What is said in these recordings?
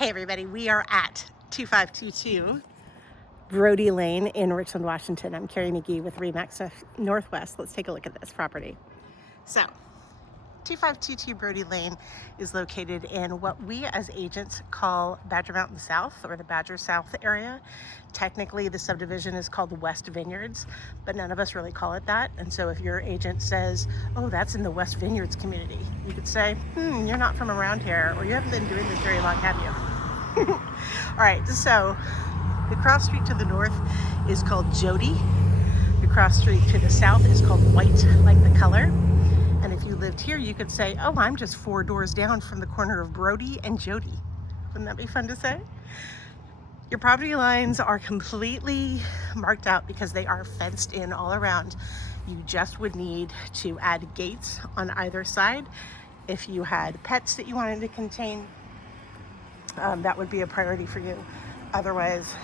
Hey everybody, we are at 2522 Brodie Lane in Richland, Washington. I'm Cari McGee with RE/MAX Northwest. Let's take a look at this property. So, 2522 Brodie Lane is located in what we as agents call Badger Mountain South, or the Badger South area. Technically, the subdivision is called West Vineyards, but none of us really call it that. And so if your agent says, oh, that's in the West Vineyards community, you could say, you're not from around here, or you haven't been doing this very long, have you? All right, so the cross street to the north is called Jody. The cross street to the south is called White, like the color. And if you lived here, you could say, oh, I'm just 4 doors down from the corner of Brodie and Jody. Wouldn't that be fun to say? Your property lines are completely marked out because they are fenced in all around. You just would need to add gates on either side. If you had pets that you wanted to contain, that would be a priority for you. Otherwise,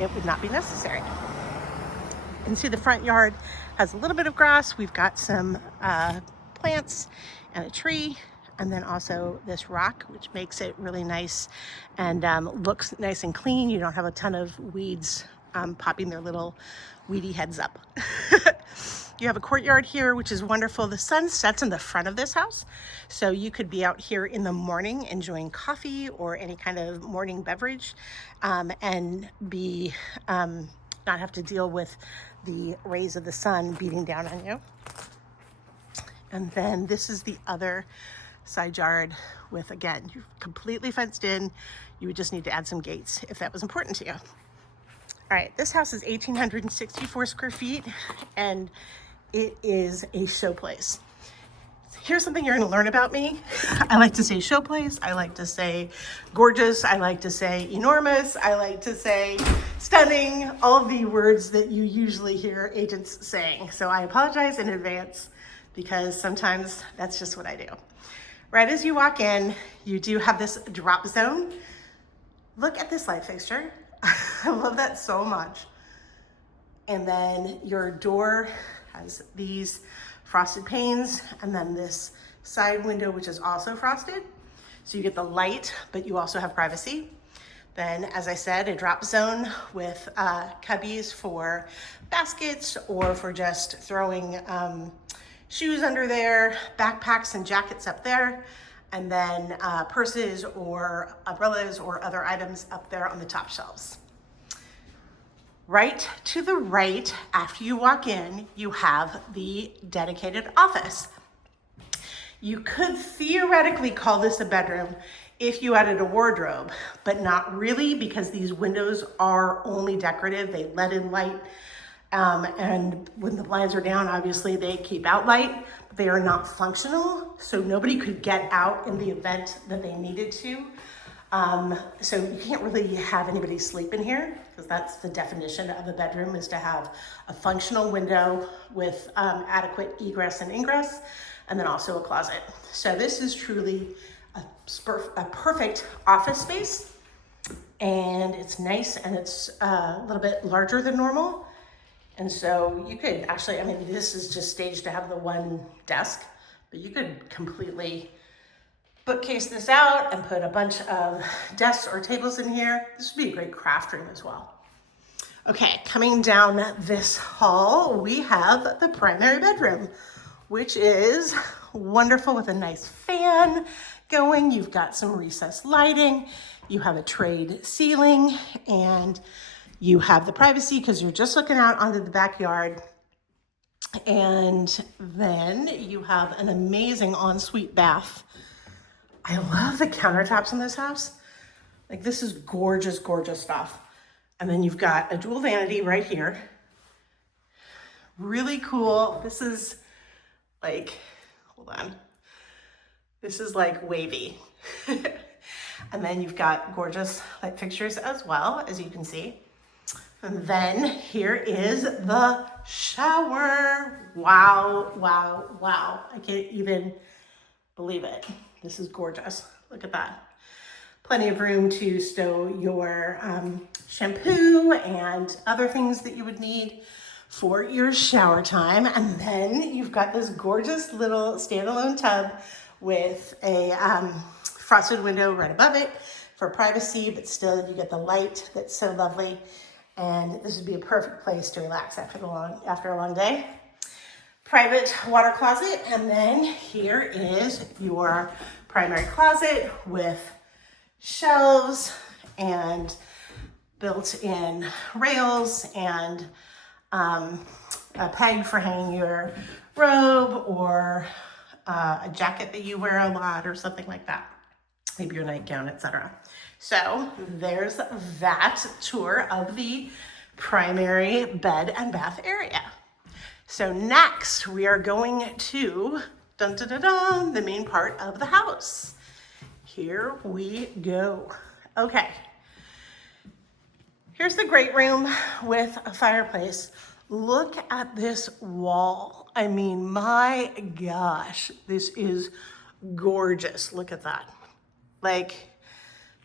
it would not be necessary. And see, the front yard has a little bit of grass. We've got some plants and a tree, and then also this rock, which makes it really nice and looks nice and clean. You don't have a ton of weeds popping their little weedy heads up. You have a courtyard here, which is wonderful. The sun sets in the front of this house, so you could be out here in the morning enjoying coffee or any kind of morning beverage, and be not have to deal with the rays of the sun beating down on you. And then this is the other side yard with, again, you're completely fenced in. You would just need to add some gates if that was important to you. All right, this house is 1,864 square feet, and it is a showplace. Here's something you're gonna learn about me. I like to say showplace, I like to say gorgeous, I like to say enormous, I like to say stunning, all the words that you usually hear agents saying. So I apologize in advance because sometimes that's just what I do. Right as you walk in, you do have this drop zone. Look at this light fixture. I love that so much. And then your door has these frosted panes, and then this side window, which is also frosted. So you get the light, but you also have privacy. Then, as I said, a drop zone with cubbies for baskets or for just throwing shoes under there, backpacks and jackets up there, and then purses or umbrellas or other items up there on the top shelves. Right to the right, after you walk in, you have the dedicated office. You could theoretically call this a bedroom if you added a wardrobe, but not really, because these windows are only decorative. They let in light, and when the blinds are down, obviously they keep out light, but they are not functional, so nobody could get out in the event that they needed to. So you can't really have anybody sleep in here, because that's the definition of a bedroom, is to have a functional window with adequate egress and ingress, and then also a closet. So this is truly a perfect office space, and it's nice, and it's a little bit larger than normal. And so you could actually, I mean, this is just staged to have the one desk, but you could completely bookcase this out and put a bunch of desks or tables in here. This would be a great craft room as well. Okay, coming down this hall, we have the primary bedroom, which is wonderful with a nice fan going. You've got some recessed lighting. You have a trade ceiling, and you have the privacy because you're just looking out onto the backyard. And then you have an amazing ensuite bath. I love the countertops in this house. Like, this is gorgeous, gorgeous stuff. And then you've got a dual vanity right here. Really cool. This is like, hold on. This is like wavy. And then you've got gorgeous light fixtures as well, as you can see. And then here is the shower. Wow, wow, wow. I can't even believe it. This is gorgeous. Look at that. Plenty of room to stow your shampoo and other things that you would need for your shower time. And then you've got this gorgeous little standalone tub with a frosted window right above it for privacy, but still you get the light that's so lovely. And this would be a perfect place to relax after a long day. Private water closet, and then here is your primary closet with shelves and built-in rails and a peg for hanging your robe or a jacket that you wear a lot or something like that, maybe your nightgown, etc. So there's that tour of the primary bed and bath area. So next we are going to the main part of the house. Here we go. Okay. Here's the great room with a fireplace. Look at this wall. I mean, my gosh, this is gorgeous. Look at that. Like,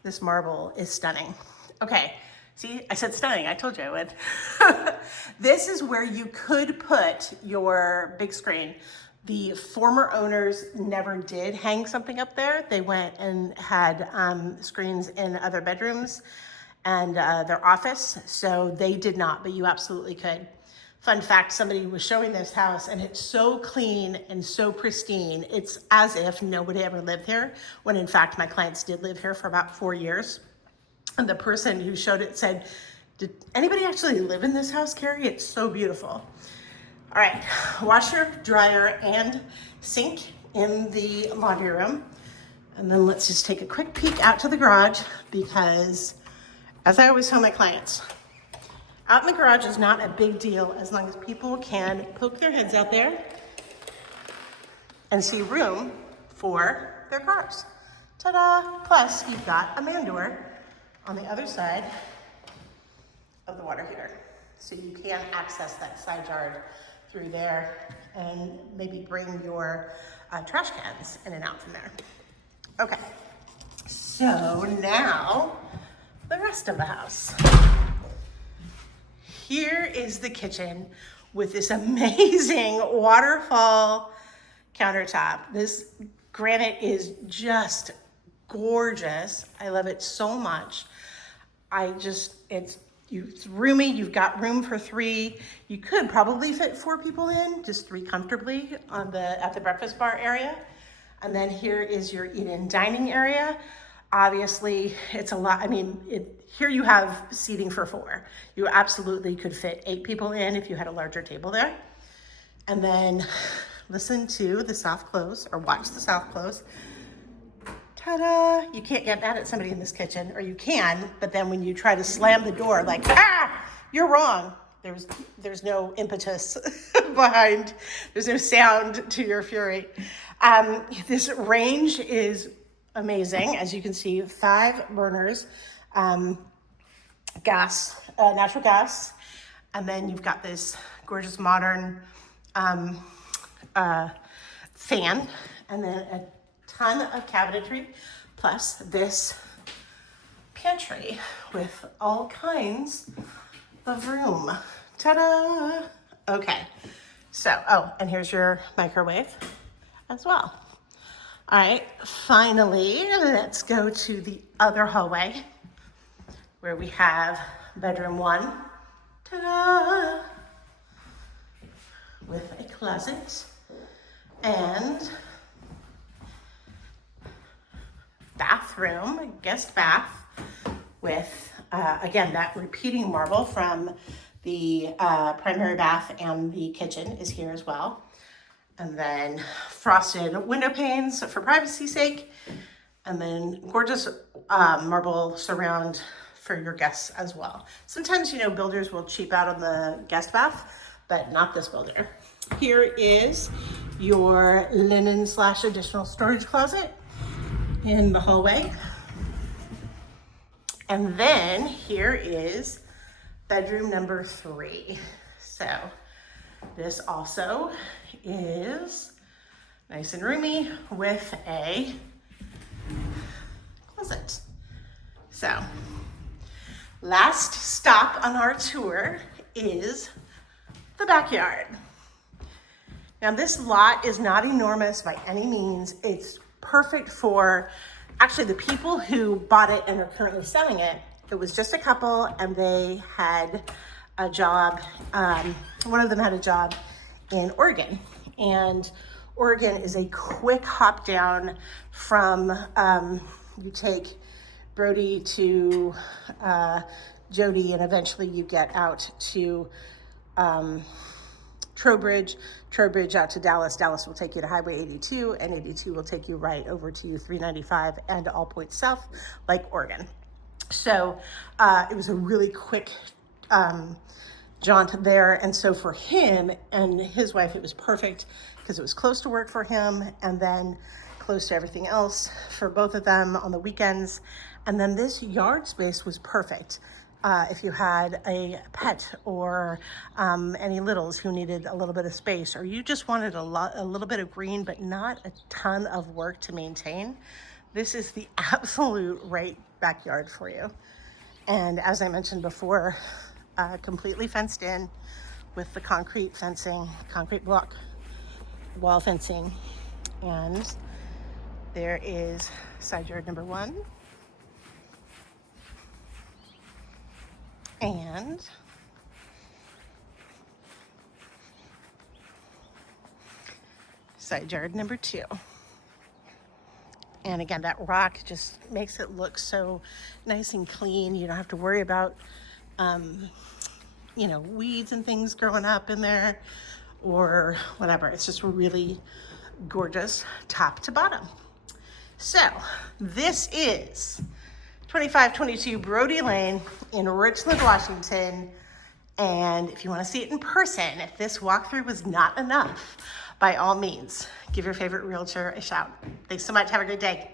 this marble is stunning. Okay, see, I said stunning. I told you I would. This is where you could put your big screen. The former owners never did hang something up there. They went and had screens in other bedrooms and their office, so they did not, but you absolutely could. Fun fact, somebody was showing this house and it's so clean and so pristine. It's as if nobody ever lived here, when in fact my clients did live here for about 4 years. And the person who showed it said, did anybody actually live in this house, Cari? It's so beautiful. All right, washer, dryer, and sink in the laundry room. And then let's just take a quick peek out to the garage, because as I always tell my clients, out in the garage is not a big deal as long as people can poke their heads out there and see room for their cars. Ta-da! Plus, you've got a man door on the other side of the water heater. So you can access that side yard through there and maybe bring your trash cans in and out from there. Okay, so now the rest of the house. Here is the kitchen with this amazing waterfall countertop. This granite is just gorgeous. I love it so much. It's roomy. You've got room for 3. You could probably fit 4 people in, just 3 comfortably at the breakfast bar area. And then here is your eat-in dining area. Obviously, it's a lot. I mean, here you have seating for 4. You absolutely could fit 8 people in if you had a larger table there. And then listen to the soft close, or watch the soft close. Ta-da! You can't get mad at somebody in this kitchen, or you can, but then when you try to slam the door, like, you're wrong. There's no impetus behind, there's no sound to your fury. This range is amazing. As you can see, 5 burners, gas, natural gas, and then you've got this gorgeous modern fan, and then a ton of cabinetry, plus this pantry with all kinds of room. Ta-da! Okay, so, and here's your microwave as well. All right, finally, let's go to the other hallway where we have bedroom 1, ta-da, with a closet and bathroom, guest bath with, again, that repeating marble from the primary bath, and the kitchen is here as well. And then frosted window panes for privacy's sake, and then gorgeous marble surround for your guests as well. Sometimes, builders will cheap out on the guest bath, but not this builder. Here is your linen / additional storage closet in the hallway. And then here is bedroom number 3. So this also is nice and roomy with a closet. So last stop on our tour is the backyard. Now this lot is not enormous by any means. It's perfect for Actually, the people who bought it and are currently selling it, it was just a couple, and they had a job. One of them had a job in Oregon, and Oregon is a quick hop down from, you take Brodie to Jody, and eventually you get out to Trowbridge out to Dallas. Dallas will take you to Highway 82, and 82 will take you right over to 395 and all points south, like Oregon. So it was a really quick jaunt there. And so for him and his wife, it was perfect because it was close to work for him and then close to everything else for both of them on the weekends. And then this yard space was perfect. If you had a pet or any littles who needed a little bit of space, or you just wanted a little bit of green, but not a ton of work to maintain, this is the absolute right backyard for you. And as I mentioned before, completely fenced in with the concrete fencing, concrete block wall fencing. And there is side yard number 1. And side yard number 2. And again, that rock just makes it look so nice and clean. You don't have to worry about, you know, weeds and things growing up in there or whatever. It's just really gorgeous top to bottom. So this is 2522 Brodie Lane in Richland, Washington. And if you want to see it in person, if this walkthrough was not enough, by all means, give your favorite realtor a shout. Thanks so much. Have a great day.